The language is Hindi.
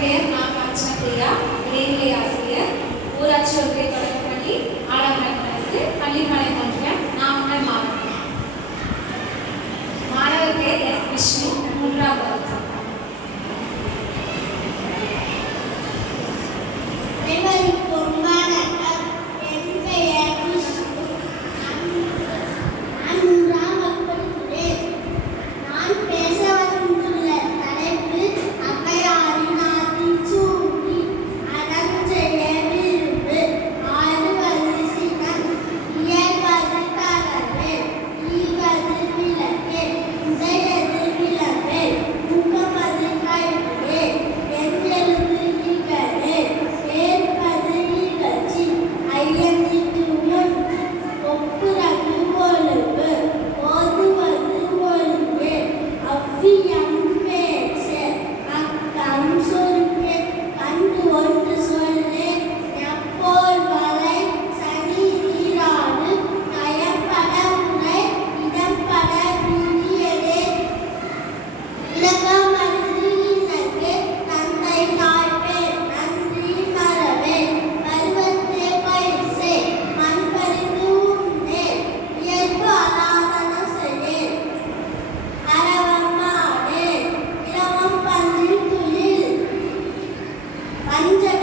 पेर नाम अच्छा क्रिया ग्रीन लिया और अच्छा um ano. பஞ்சகம்